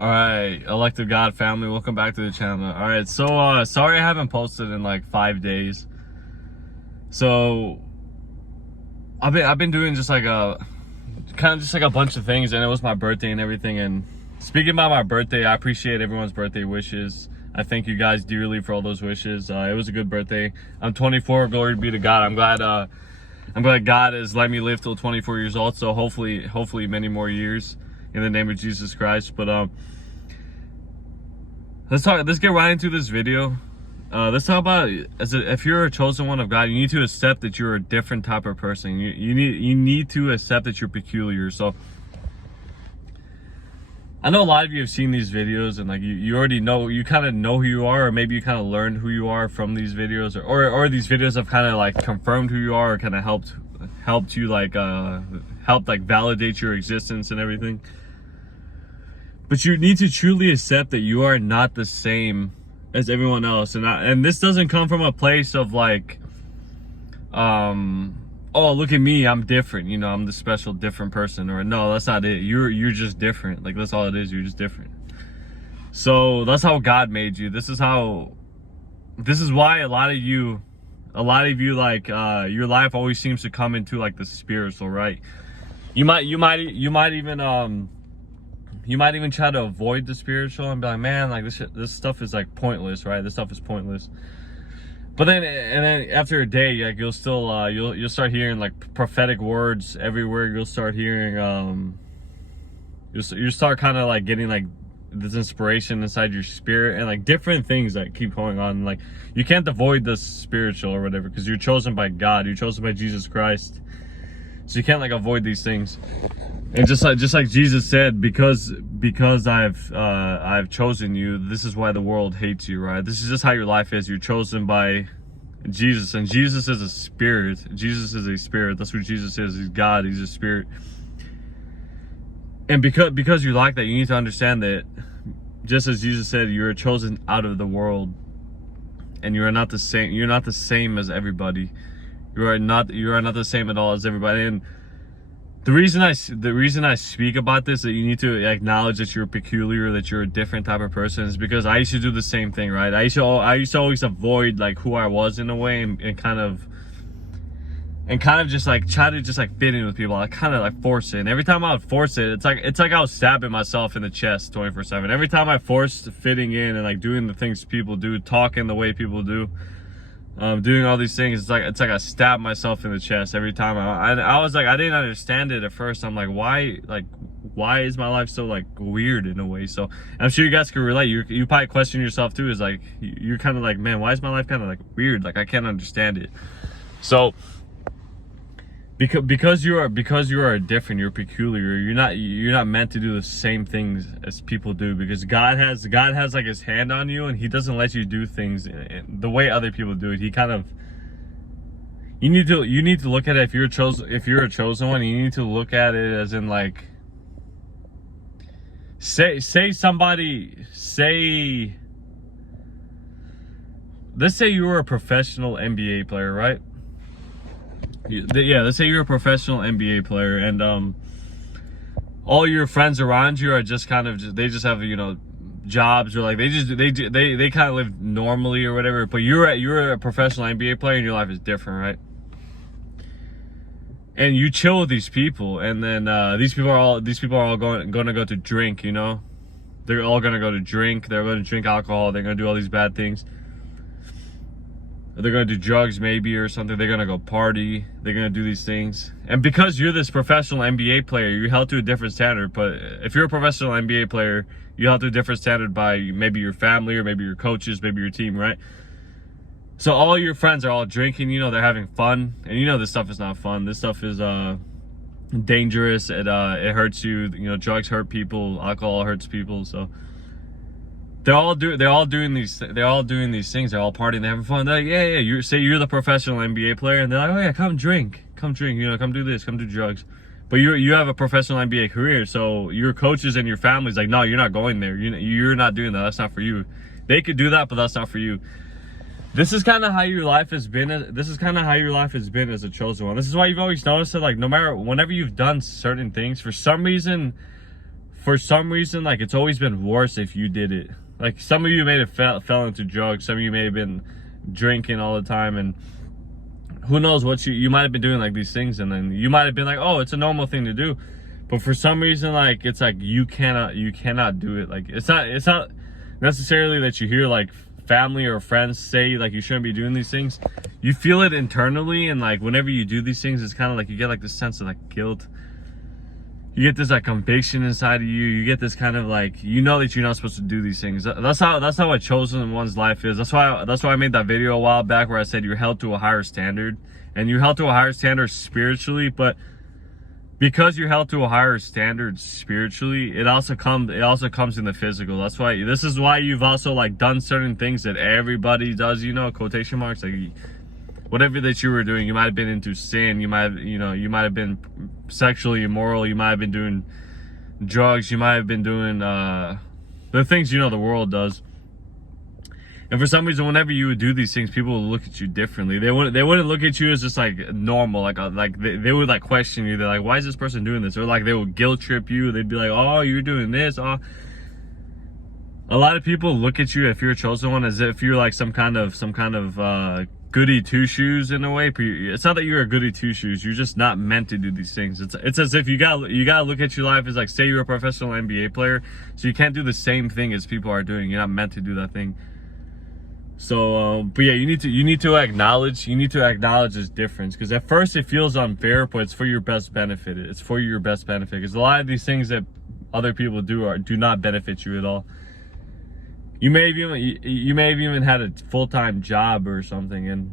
All right, elected God family, welcome back to the channel. All right, so sorry I haven't posted in like 5 days. So I've been doing just like a bunch of things, and it was my birthday and everything. And speaking about my birthday, I appreciate everyone's birthday wishes. I thank you guys dearly for all those wishes. It was a good birthday. I'm 24. Glory be to God. I'm glad God has let me live till 24 years old. So hopefully many more years in the name of Jesus Christ. But let's get right into this video. Let's talk about if you're a chosen one of God, you need to accept that you're a different type of person. You need to accept that you're peculiar. So I know a lot of you have seen these videos, and like you already know, you kind of know who you are, or maybe you kind of learned who you are from these videos, or these videos have kind of like confirmed who you are, or kind of helped you helped validate your existence and everything. But you need to truly accept that you are not the same as everyone else, and this doesn't come from a place of like, oh, look at me, I'm different, you know, I'm the special different person. Or no, that's not it. You're just different. Like, that's all it is. You're just different. So that's how God made you. This is why a lot of you like your life always seems to come into like the spiritual, right? You might even try to avoid the spiritual and be like, man, like this stuff is like pointless, right? This stuff is pointless. But then after a day, like you'll still you'll start hearing like prophetic words everywhere. You'll start hearing you start kind of like getting like this inspiration inside your spirit, and like different things that keep going on. Like, you can't avoid the spiritual or whatever, because you're chosen by God, you're chosen by Jesus Christ. So you can't like avoid these things. And just like Jesus said, because I've chosen you, this is why the world hates you, right? This is just how your life is. You're chosen by Jesus, and Jesus is a spirit. Jesus is a spirit. That's what Jesus is. He's God. He's a spirit. And because you're like that, you need to understand that, just as Jesus said, you're chosen out of the world, and you are not the same. You're not the same as everybody. You are not the same at all as everybody. And the reason I speak about this, that you need to acknowledge that you're peculiar, that you're a different type of person, is because I used to do the same thing, right? I used to always avoid like who I was in a way, and kind of just like try to just like fit in with people. I kind of like force it, and every time I would force it, it's like I was stabbing myself in the chest 24/7. Every time I forced fitting in and like doing the things people do, talking the way people do, doing all these things, it's like I stab myself in the chest every time. I was like, I didn't understand it at first. I'm like, why is my life so like weird in a way? So I'm sure you guys can relate. You probably question yourself too, is like, you're kind of like, man, why is my life kind of like weird? Like, I can't understand it. So because you are different, you're peculiar, you're not meant to do the same things as people do, because God has like his hand on you, and he doesn't let you do things the way other people do it. He kind of, you need to look at it, if you're a chosen one, you need to look at it as in like, let's say you were a professional NBA player, right? Yeah, let's say you're a professional NBA player, and all your friends around you are just kind of they just have, you know, jobs, or like they kind of live normally or whatever. But you're a professional NBA player, and your life is different, right? And you chill with these people, and then these people are all going to go to drink, you know? They're all going to go to drink. They're going to drink alcohol. They're going to do all these bad things. They're going to do drugs maybe or something. They're going to go party. They're going to do these things. And because you're this professional NBA player, you're held to a different standard. But if you're a professional NBA player, you're held to a different standard by maybe your family, or maybe your coaches, maybe your team, right? So all your friends are all drinking, you know, they're having fun. And you know this stuff is not fun. This stuff is dangerous. It hurts you. You know, drugs hurt people. Alcohol hurts people. So they're all doing these things. They're all partying, they're having fun. They're like, yeah. You're the professional NBA player, and they're like, oh yeah, come drink. You know, come do this, come do drugs. But you have a professional NBA career, so your coaches and your family's like, no, you're not going there. You're not doing that. That's not for you. They could do that, but that's not for you. This is kind of how your life has been. This is kind of how your life has been as a chosen one. This is why you've always noticed that, like, no matter, whenever you've done certain things, for some reason for some reason, like, it's always been worse if you did it. Like, some of you may have fell into drugs, some of you may have been drinking all the time, and who knows what you might have been doing, like, these things, and then you might have been like, oh, it's a normal thing to do. But for some reason, like, it's like you cannot do it. Like, it's not necessarily that you hear like family or friends say like you shouldn't be doing these things. You feel it internally, and like whenever you do these things, it's kind of like you get like this sense of like guilt. You get this like conviction inside of you. You get this kind of like, you know that you're not supposed to do these things. That's how a chosen one's life is. That's why I made that video a while back where I said you're held to a higher standard, and you're held to a higher standard spiritually, but because you're held to a higher standard spiritually, it also comes in the physical. That's why, this is why you've also like done certain things that everybody does, you know, quotation marks, like whatever that you were doing. You might have been into sin, you might have been sexually immoral, you might have been doing drugs, you might have been doing the things, you know, the world does. And for some reason, whenever you would do these things, people would look at you differently. They wouldn't look at you as just like normal, like they would like question you. They're like, why is this person doing this? Or like they would guilt trip you. They'd be like, oh, you're doing this. Oh. A lot of people look at you, if you're a chosen one, as if you're like some kind of goody two shoes in a way. It's not that you're a goody two shoes. You're just not meant to do these things. It's as if you gotta look at your life as like, say you're a professional NBA player, so you can't do the same thing as people are doing. You're not meant to do that thing. So, but yeah, you need to acknowledge this difference, because at first it feels unfair, but it's for your best benefit. It's for your best benefit, because a lot of these things that other people do not benefit you at all. You may have even had a full-time job or something, and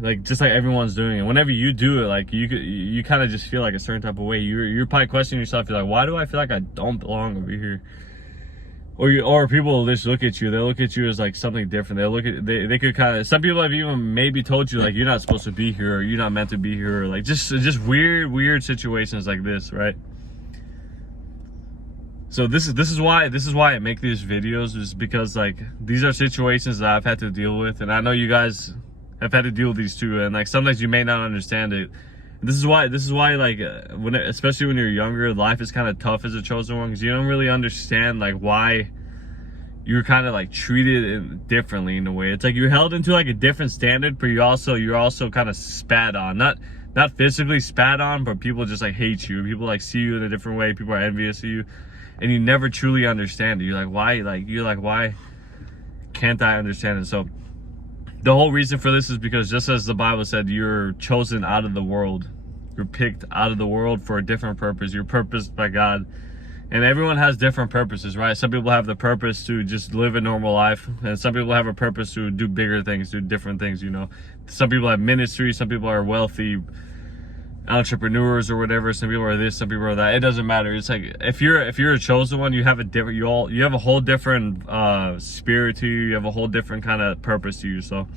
like just like everyone's doing it. Whenever you do it, like you kind of just feel like a certain type of way. You're probably questioning yourself. You're like, why do I feel like I don't belong over here? Or people will just look at you. They'll look at you as like something different. They could kind of, some people have even maybe told you like you're not supposed to be here, or you're not meant to be here, or like just weird situations like this, right? So this is why I make these videos, is because like these are situations that I've had to deal with, and I know you guys have had to deal with these too, and like sometimes you may not understand it. This is why like especially when you're younger, life is kind of tough as a chosen one, because you don't really understand like why you're kind of like treated differently in a way. It's like you're held into like a different standard, but you're also kind of spat on, not physically spat on, but people just like hate you. People like see you in a different way. People are envious of you, and you never truly understand it. You're like, why can't I understand it? So the whole reason for this is because, just as the Bible said, you're chosen out of the world. You're picked out of the world for a different purpose. You're purposed by God. And everyone has different purposes, right? Some people have the purpose to just live a normal life, and some people have a purpose to do bigger things, do different things, you know. Some people have ministry, some people are wealthy entrepreneurs or whatever, some people are this, some people are that. It doesn't matter. It's like if you're a chosen one, you have a whole different spirit to you. You have a whole different kind of purpose to you. So,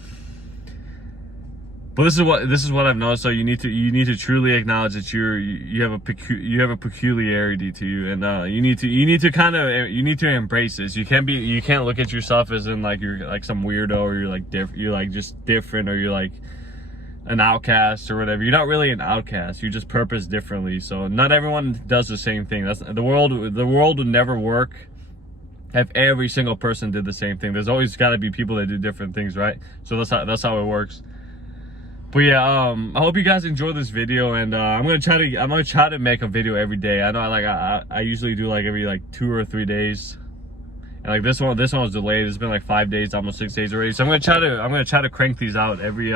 but this is what I've noticed. So you need to truly acknowledge that you have a peculiarity to you, and you need to embrace this. You can't look at yourself as in like you're like some weirdo, or you're like just different, or you're like an outcast or whatever. You're not really an outcast. You just purpose differently. So not everyone does the same thing. That's the world would never work if every single person did the same thing. There's always got to be people that do different things, right? So that's how it works. But yeah, I hope you guys enjoy this video, and I'm gonna try to make a video every day. I know I usually do like every like 2 or 3 days, and like this one was delayed. It's been like 5 days, almost 6 days already. So I'm gonna try to crank these out every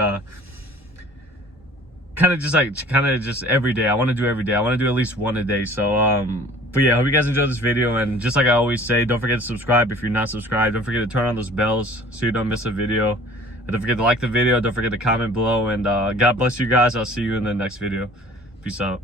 kind of just every day. I want to do every day. I want to do at least one a day. So but yeah, I hope you guys enjoyed this video, and just like I always say, don't forget to subscribe if you're not subscribed. Don't forget to turn on those bells so you don't miss a video. And don't forget to like the video. Don't forget to comment below, and God bless you guys. I'll see you in the next video. Peace out.